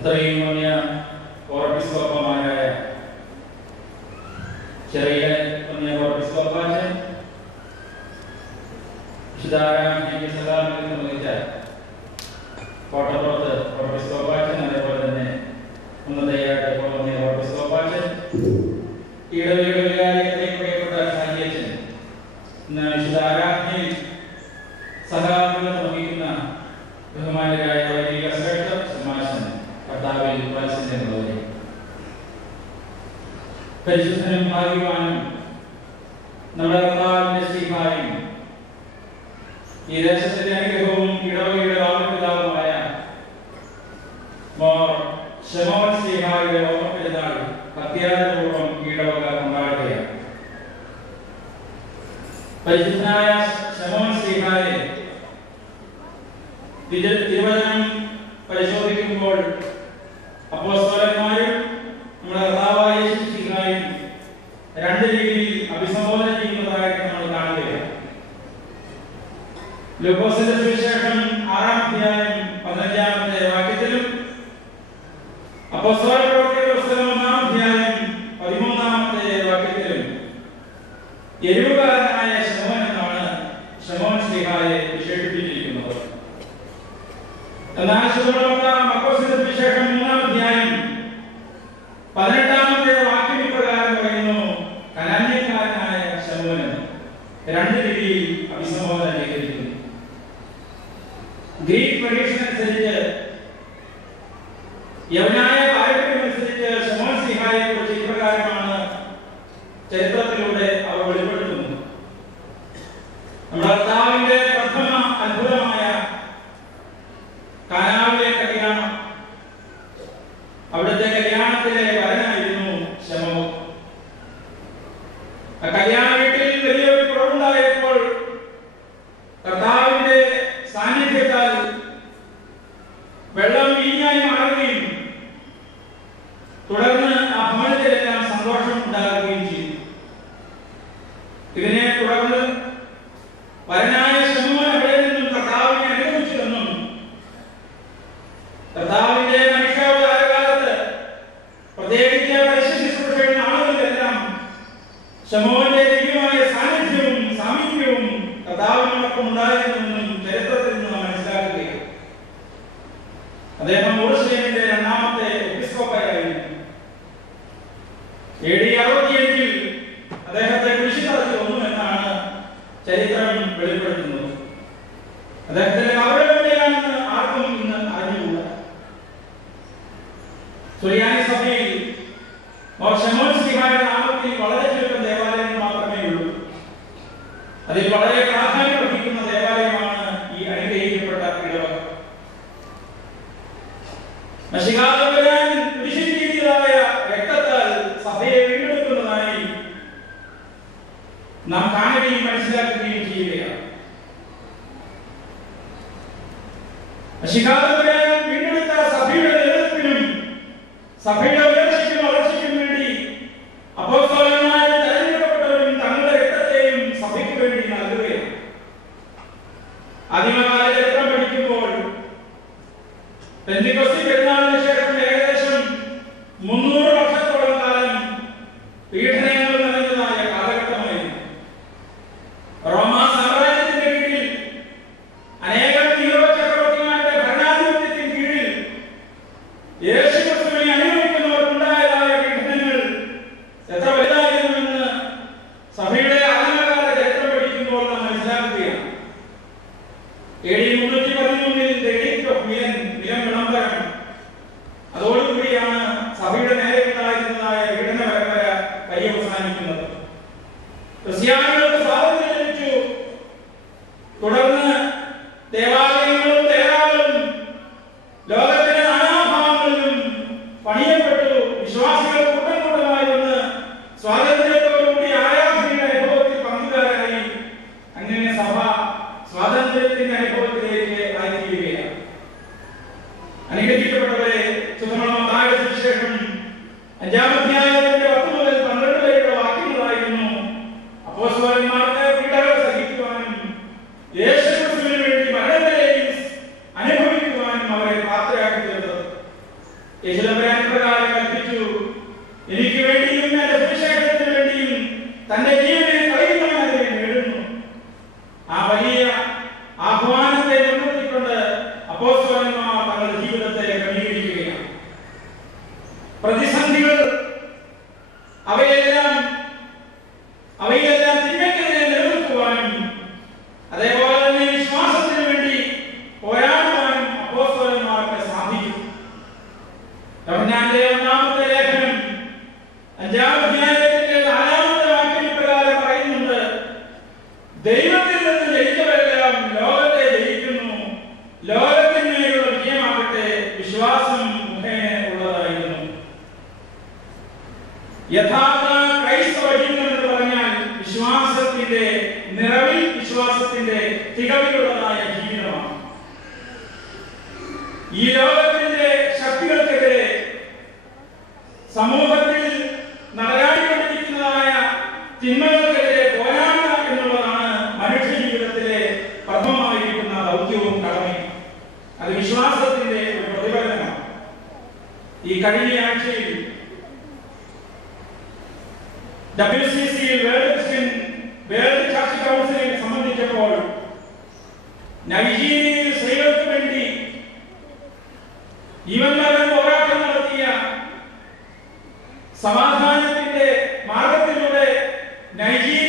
ഇത്രയും വലിയ ഓർബിസ്കോപ്പമാരായ ചെറിയ വലിയ ഓർബിസ്കോപ്പാച്ച് വിശുദ്ധാരാധനയ്ക്ക് സദാമത്തിൽ നിർവഹിച്ച കോട്ടപ്പുറത്ത് ഓർബിസ്കോപ്പാച്ചൻ, അതേപോലെ തന്നെ ഉന്നതയായിട്ട് പോകുന്ന ഓർബിസ്കോപ്പാച്ചൻ, ഈടവികാരികളെയും പ്രിയപ്പെട്ട സാഹിത്യച്ചൻ, ഇന്ന് വിശുദ്ധാരാധനയിൽ സദാമത്തിൽ നിർവഹിക്കുന്ന ബഹുമാനരായ വൈദിക ശ്രേഷ്ഠ സമാശൻ കർത്താവിൽ വാത്സല്യമുള്ളവരെ, പരിശുദ്ധനും ഭാഗ്യവാനും നമ്മുടെ കർത്താവിന്റെ ശ്രീഭായും ഈ ദേശത്തിന്റെ അനുഗ്രഹവും ഇടവകയുടെ വാമപിതാവുമായ മോർ ശമോൻ ശ്രീഹായുടെ ഓർമ്മപ്പെരുന്നാൾ അത്യാദരപൂർവ്വം ഇടവക കൊണ്ടാടുകയാണ്. പരിശുദ്ധനായ ശമോൻ ശ്രീഹായെ തിരുവചനം പരിശോധിക്കുമ്പോൾ അപ്പോസ്തലന്മാരും നമ്മുടെ കർത്താവായ യേശു ശ്രീഹായും രണ്ട് രീതിയിൽ അഭിസംബോധന ചെയ്യുന്നതായിട്ട് നമ്മൾ കാണുകയാണ്. ലൂക്കോസിന്റെ സുവിശേഷം 6-ാം അധ്യായം 15-ാമത്തെ വാക്യത്തിലും അപ്പോസ്തല പ്രവൃത്തികളുടെ പുസ്തകം 1-ാം അധ്യായം 13-ാമത്തെ വാക്യത്തിലും എരിവുകാരനായ ശമോൻ എന്നാണ് ശമോൻ ശ്ലീഹായെ വിശേഷിപ്പിച്ചിരിക്കുന്നത്. എന്നാൽ മർക്കോസിന്റെ സുവിശേഷം 3-ാം അധ്യായം 18-ാമത്തെ വാക്യം ഇപ്രകാരം പറയുന്നു, കനാന്യക്കാരനായ ശമോൻ. രണ്ട് രീതിയിൽ അഭിസംബോധന ചെയ്തിരിക്കുന്നു. ഗ്രീക്ക് ട്രഡീഷൻ അനുസരിച്ച്, യവനായ പാരമ്പര്യമനുസരിച്ച് ശമോൻ ശ്ലീഹായെ കുറിച്ച് ഇപ്രകാരമാണ് ചരിത്രത്തിലൂടെ അവർ വെളിപ്പെടുത്തുന്നത്. നമ്മുടെ കർത്താവിന്റെ പ്രഥമ അത്ഭുതമായ കാനാവിലെ കല്യാണം, അവിടുത്തെ കല്യാണത്തിലെ വരനായിരുന്നു ശമോൻ. ആ കല്യാണ വീട്ടിൽ വലിയൊരു കുറവുണ്ടായപ്പോൾ കർത്താവിന്റെ സാന്നിധ്യത്താൽ വെള്ളം വീഞ്ഞായി മാറുകയും തുടർന്ന് ആ ഭവനത്തിലെല്ലാം സന്തോഷം ഉണ്ടാകുകയും ചെയ്തു. ഇതിനെ തുടർന്ന് വരനായ ശമോൻ അവിടെ നിന്നും കർത്താവിനെ അനുഗമിച്ചുവെന്നും കർത്താവിന്റെ മനുഷ്യാവതാര കാലത്ത് പ്രത്യേകിച്ച് പരിശുദ്ധ നാളുകളിലെല്ലാം ശമോന്റെ ദിവ്യമായ സാന്നിധ്യവും സാമീപ്യവും കർത്താവിനോടൊപ്പം ഉണ്ടായിരുന്നെന്നും ചരിത്രത്തിൽ നിന്ന് മനസ്സിലാക്കുകയാണ്. അദ്ദേഹം യെരൂശലേമിന്റെ 2ാമത്തെ എപ്പിസ്കോപ്പായിരുന്നു. AD 65-ൽ അദ്ദേഹത്തെ കുരിശിൽ കൊന്നു എന്നാണ് ചരിത്രം വെളിപ്പെടുത്തുന്നത്. അദ്ദേഹത്തിന്റെ കബറെവിടെയാണെന്ന് ആർക്കും ഇന്ന് അറിഞ്ഞുകൂടാ. സുറിയാനി സഭയിൽ ശമോൻ ശ്ലീഹായുടെ നാമത്തിൽ വളരെ ചുരുക്കം ദേവാലയങ്ങൾ മാത്രമേ ഉള്ളൂ. അതിൽ വളരെ പ്രാധാന്യം അർഹിക്കുന്ന ദേവാലയമാണ് ഈ അനുഗ്രഹിക്കപ്പെട്ട ഇടവക. മശിഹാതമ്പുരാൻ കുരിശിന്റേതായ രക്തത്താൽ സഭയെ വീണ്ടെടുക്കുന്നതായി നാം കാണുകയും മനസ്സിലാക്കുകയും ചെയ്യുകയാണ്. മശിഹാതമ്പുരാൻ വീണ്ടെടുത്ത സഭയുടെ നിലനിൽപ്പിനും സഭയുടെ ഉയർച്ചയ്ക്കും വളർച്ചയ്ക്കും വേണ്ടി അപ്പോസ്തലന്മാരും തെരഞ്ഞെടുക്കപ്പെട്ടവരും തങ്ങളുടെ രക്തത്തെയും സഭയ്ക്ക് വേണ്ടി നൽകുകയാണ്. ആദിമകാല ചരിത്രം പഠിക്കുമ്പോൾ പെന്തിക്കോസ്തി പെരുന്നാളിന് ശേഷം ഏകദേശം 300 വർഷത്തോളം കാലം പീഡനങ്ങൾ നിറഞ്ഞതായ കാലഘട്ടമായിരുന്നു. റോമാ സാമ്രാജ്യത്തിന്റെ കീഴിൽ അനേകം നീറോ ചക്രവർത്തിമാരുടെ ഭരണാധിപത്യത്തിന് കീഴിൽ യേശുക്രിസ്തുവിനെ അനുഗമിക്കുന്നവർക്കുണ്ടായതായ പീഡനങ്ങൾ എത്ര വലുതായിരുന്നുവെന്ന് സഭയുടെ ആദിമകാല ചരിത്രം പഠിക്കുമ്പോൾ നാം മനസ്സിലാക്കുകയാണ്. AD 313-ൽ നിലം വിളംബരം, അതോടുകൂടിയാണ് സഭയുടെ നേരെ ഉണ്ടായിരുന്നതായ പീഡന പരമ്പര പര്യവസാനിക്കുന്നത്. ക്രിസ്ത്യാനികൾക്ക് സ്വാതന്ത്ര്യം ലഭിച്ചു. തുടർന്ന് ദേവാലയങ്ങളും ദേവാലയങ്ങളും ലോകത്തിന്റെ നാനാഭാഗങ്ങളിലും പണിയപ്പെട്ടു. വിശ്വാസികൾ കൂട്ടം കൂട്ടമായി വന്ന് സ്വാതന്ത്ര്യത്തോടുകൂടി ആരാധനയുടെ അനുഭവത്തിൽ പങ്കുകാരായി. അങ്ങനെ സഭ സ്വാതന്ത്ര്യത്തിന്റെ അനുഭവത്തിലേക്ക് ദൈവത്തിൽ നിന്ന് ജയിച്ചവരെല്ലാം ലോകത്തെ ജയിക്കുന്നു. ലോകത്തിന്മേലുള്ള വിജയമാകട്ടെ വിശ്വാസം മുഖേന ഉള്ളതായിരുന്നു. യഥാർത്ഥ ക്രൈസ്തവ ജീവിതം എന്ന് പറഞ്ഞാൽ വിശ്വാസത്തിന്റെ നിറവിൽ, വിശ്വാസത്തിന്റെ തികവിലുള്ളതായ ജീവിതമാണ്. ഈ ലോകത്തിന്റെ ശക്തികൾക്കെതിരെ സമൂഹത്തിൽ നടക്കാടിക്കൊണ്ടിരിക്കുന്നതായ തിന്മകൾക്കെതിരെ പോരാടുക എന്നുള്ളതാണ് മനുഷ്യ ജീവിതത്തിലെ പ്രഥമമായിരിക്കുന്ന ദൗത്യവും കടമയും. അത് വിശ്വാസത്തിന്റെ ഒരു പ്രതിഫലനമാണ്. ഈ കഴിഞ്ഞ ആഴ്ചയിൽ WCC വേൾഡ് ചർച്ച് കൗൺസിലിനെ സംബന്ധിച്ചപ്പോൾ നൈജീരിയയിൽ സ്ത്രീകൾക്ക് വേണ്ടി ജീവൻമരണ പോരാട്ടം നടത്തിയ, സമാധാനത്തിന്റെ മാർഗത്തിലൂടെ നൈജീരിയ